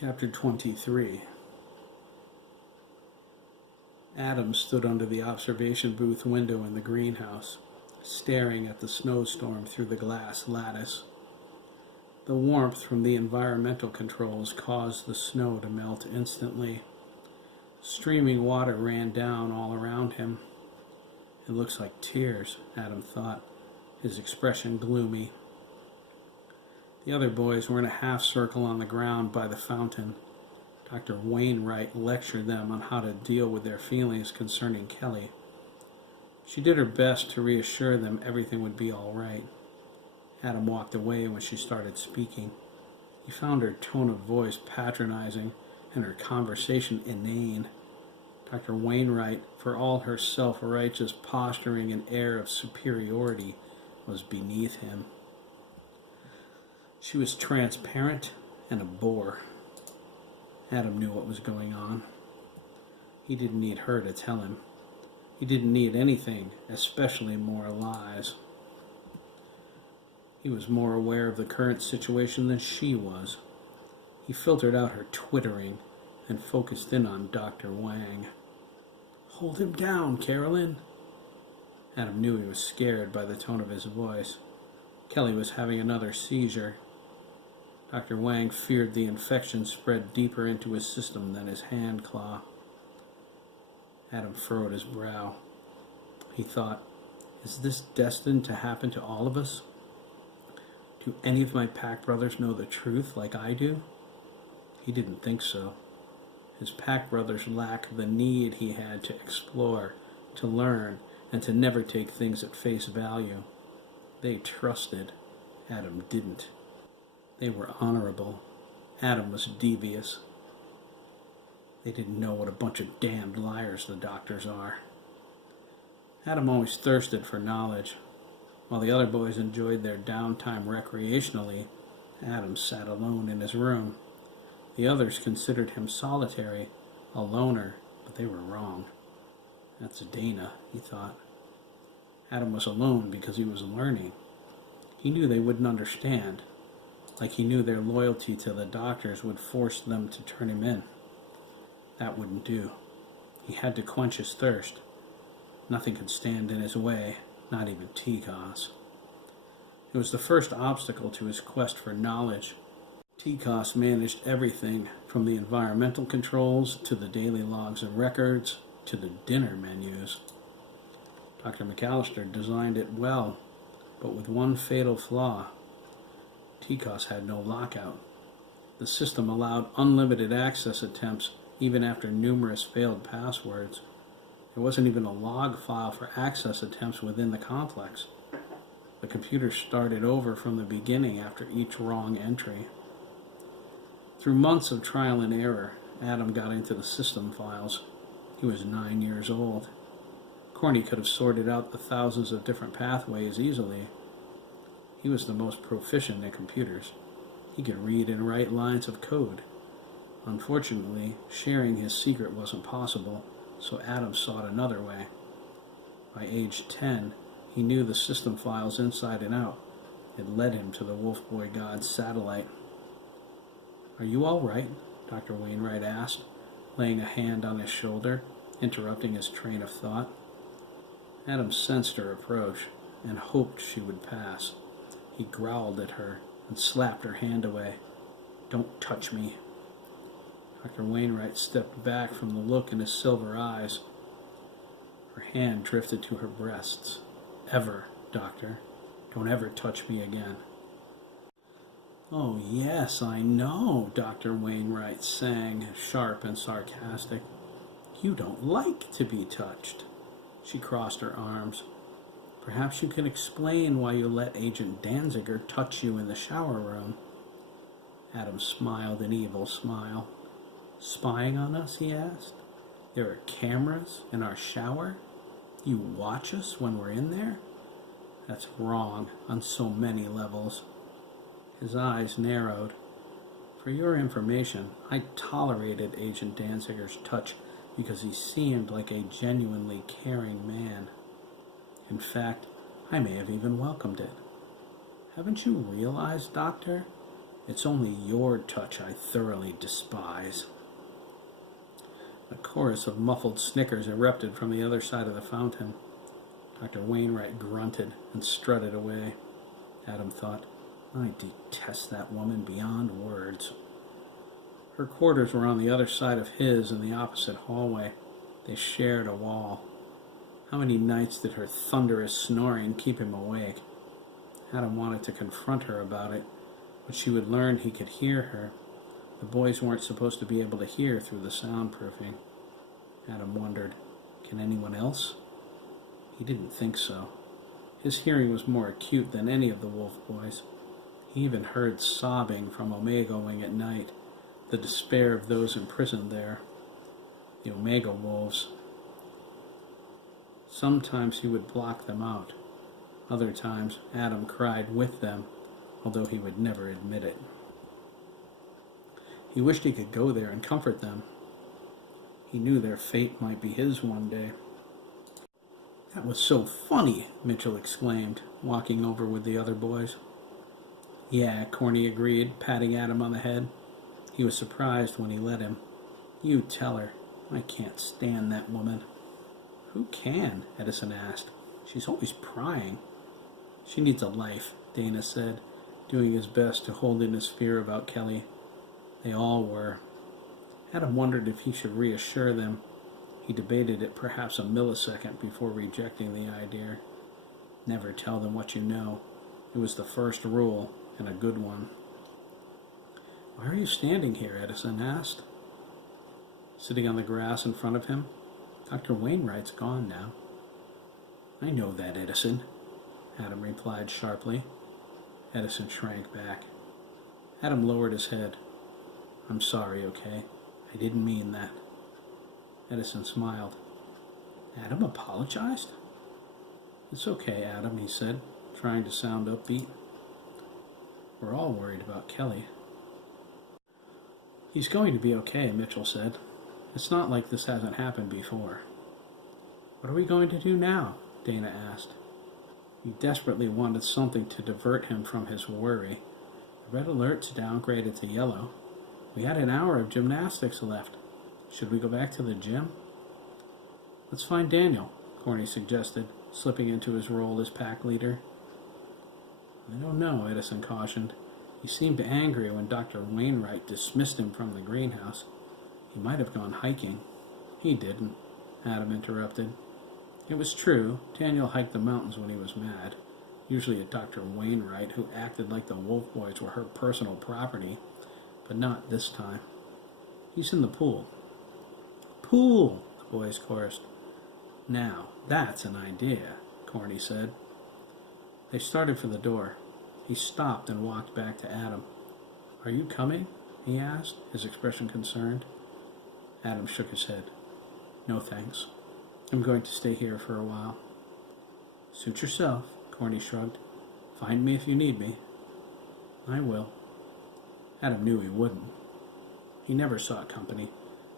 Chapter 23. Adam stood under the observation booth window in the greenhouse, staring at the snowstorm through the glass lattice. The warmth from the environmental controls caused the snow to melt instantly. Streaming water ran down all around him. It looks like tears, Adam thought, his expression gloomy. The other boys were in a half circle on the ground by the fountain. Dr. Wainwright lectured them on how to deal with their feelings concerning Kelly. She did her best to reassure them everything would be all right. Adam walked away when she started speaking. He found her tone of voice patronizing and her conversation inane. Dr. Wainwright, for all her self-righteous posturing and air of superiority, was beneath him. She was transparent and a bore. Adam knew what was going on. He didn't need her to tell him. He didn't need anything, especially more lies. He was more aware of the current situation than she was. He filtered out her twittering and focused in on Dr. Wang. "Hold him down, Carolyn." Adam knew he was scared by the tone of his voice. Kelly was having another seizure. Dr. Wang feared the infection spread deeper into his system than his hand claw. Adam furrowed his brow. He thought, is this destined to happen to all of us? Do any of my pack brothers know the truth like I do? He didn't think so. His pack brothers lacked the need he had to explore, to learn, and to never take things at face value. They trusted. Adam didn't. They were honorable. Adam was devious. They didn't know what a bunch of damned liars the doctors are. Adam always thirsted for knowledge. While the other boys enjoyed their downtime recreationally, Adam sat alone in his room. The others considered him solitary, a loner, but they were wrong. That's Dana, he thought. Adam was alone because he was learning. He knew they wouldn't understand, like he knew their loyalty to the doctors would force them to turn him in. That wouldn't do. He had to quench his thirst. Nothing could stand in his way, not even TCOS. It was the first obstacle to his quest for knowledge. TCOS managed everything from the environmental controls to the daily logs and records to the dinner menus. Dr. McAllister designed it well, but with one fatal flaw. TCOS had no lockout. The system allowed unlimited access attempts even after numerous failed passwords. There wasn't even a log file for access attempts within the complex. The computer started over from the beginning after each wrong entry. Through months of trial and error, Adam got into the system files. He was 9 years old. Corny could have sorted out the thousands of different pathways easily. He was the most proficient in computers. He could read and write lines of code. Unfortunately, sharing his secret wasn't possible, so Adam sought another way. By age 10, he knew the system files inside and out. It led him to the Wolf Boy God's satellite. "Are you all right?" Dr. Wainwright asked, laying a hand on his shoulder, interrupting his train of thought. Adam sensed her approach and hoped she would pass. He growled at her and slapped her hand away. "Don't touch me." Dr. Wainwright stepped back from the look in his silver eyes. Her hand drifted to her breasts. "Ever, Doctor. Don't ever touch me again." "Oh, yes, I know," Dr. Wainwright sang, sharp and sarcastic. "You don't like to be touched." She crossed her arms. "Perhaps you can explain why you let Agent Danziger touch you in the shower room." Adam smiled an evil smile. "Spying on us?" he asked. "There are cameras in our shower? You watch us when we're in there? That's wrong on so many levels." His eyes narrowed. "For your information, I tolerated Agent Danziger's touch because he seemed like a genuinely caring man. In fact, I may have even welcomed it. Haven't you realized, Doctor, It's only your touch I thoroughly despise. A chorus of muffled snickers erupted from the other side of the fountain. Dr. Wainwright grunted and strutted away. Adam thought, I detest that woman beyond words. Her quarters were on the other side of his in the opposite hallway. They shared a wall. How many nights did her thunderous snoring keep him awake? Adam wanted to confront her about it, but she would learn he could hear her. The boys weren't supposed to be able to hear through the soundproofing. Adam wondered, can anyone else? He didn't think so. His hearing was more acute than any of the wolf boys. He even heard sobbing from Omega Wing at night, the despair of those imprisoned there, the Omega wolves. Sometimes he would block them out. Other times, Adam cried with them, although he would never admit it. He wished he could go there and comfort them. He knew their fate might be his one day. That was so funny, Mitchell exclaimed, walking over with the other boys. Yeah, Corny agreed, patting Adam on the head. He was surprised when he let him. You tell her. I can't stand that woman. Who can? Edison asked. She's always prying. She needs a life, Dana said, doing his best to hold in his fear about Kelly. They all were. Adam wondered if he should reassure them. He debated it perhaps a millisecond before rejecting the idea. Never tell them what you know. It was the first rule, and a good one. Why are you standing here? Edison asked. Sitting on the grass in front of him. Dr. Wainwright's gone now. I know that, Edison, Adam replied sharply. Edison shrank back. Adam lowered his head. I'm sorry, okay? I didn't mean that. Edison smiled. Adam apologized? It's okay, Adam, he said, trying to sound upbeat. We're all worried about Kelly. He's going to be okay, Mitchell said. It's not like this hasn't happened before. What are we going to do now? Dana asked. He desperately wanted something to divert him from his worry. The red alert's downgraded to yellow. We had an hour of gymnastics left. Should we go back to the gym? Let's find Daniel, Corny suggested, slipping into his role as pack leader. I don't know, Edison cautioned. He seemed angry when Dr. Wainwright dismissed him from the greenhouse. He might have gone hiking. He didn't, Adam interrupted. It was true, Daniel hiked the mountains when he was mad, usually at Dr. Wainwright, who acted like the wolf boys were her personal property, but not this time. He's in the pool. Pool, the boys chorused. Now, that's an idea, Corny said. They started for the door. He stopped and walked back to Adam. Are you coming? He asked, his expression concerned. Adam shook his head. No thanks. I'm going to stay here for a while. Suit yourself, Corny shrugged. Find me if you need me. I will. Adam knew he wouldn't. He never sought company,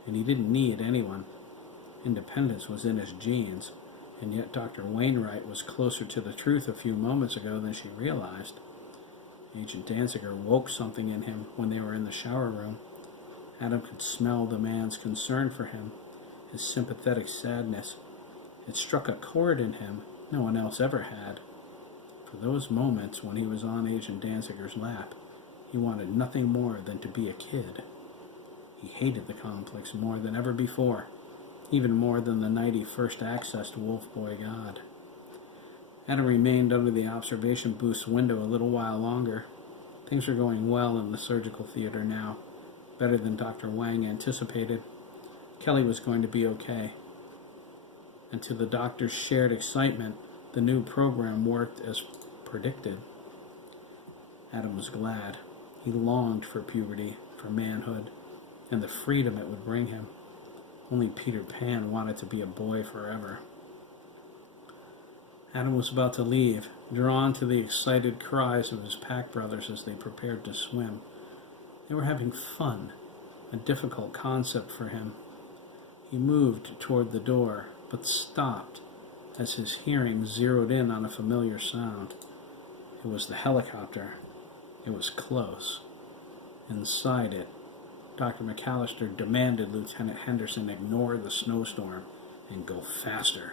and he didn't need anyone. Independence was in his genes, and yet Dr. Wainwright was closer to the truth a few moments ago than she realized. Agent Danziger woke something in him when they were in the shower room. Adam could smell the man's concern for him, his sympathetic sadness. It struck a chord in him no one else ever had. For those moments when he was on Agent Danziger's lap, he wanted nothing more than to be a kid. He hated the complex more than ever before, even more than the night he first accessed Wolf Boy God. Adam remained under the observation booth's window a little while longer. Things were going well in the surgical theater now, better than Dr. Wang anticipated. Kelly was going to be okay. And to the doctor's shared excitement, the new program worked as predicted. Adam was glad. He longed for puberty, for manhood, and the freedom it would bring him. Only Peter Pan wanted to be a boy forever. Adam was about to leave, drawn to the excited cries of his pack brothers as they prepared to swim. They were having fun, a difficult concept for him. He moved toward the door, but stopped as his hearing zeroed in on a familiar sound. It was the helicopter. It was close. Inside it, Dr. McAllister demanded Lieutenant Henderson ignore the snowstorm and go faster.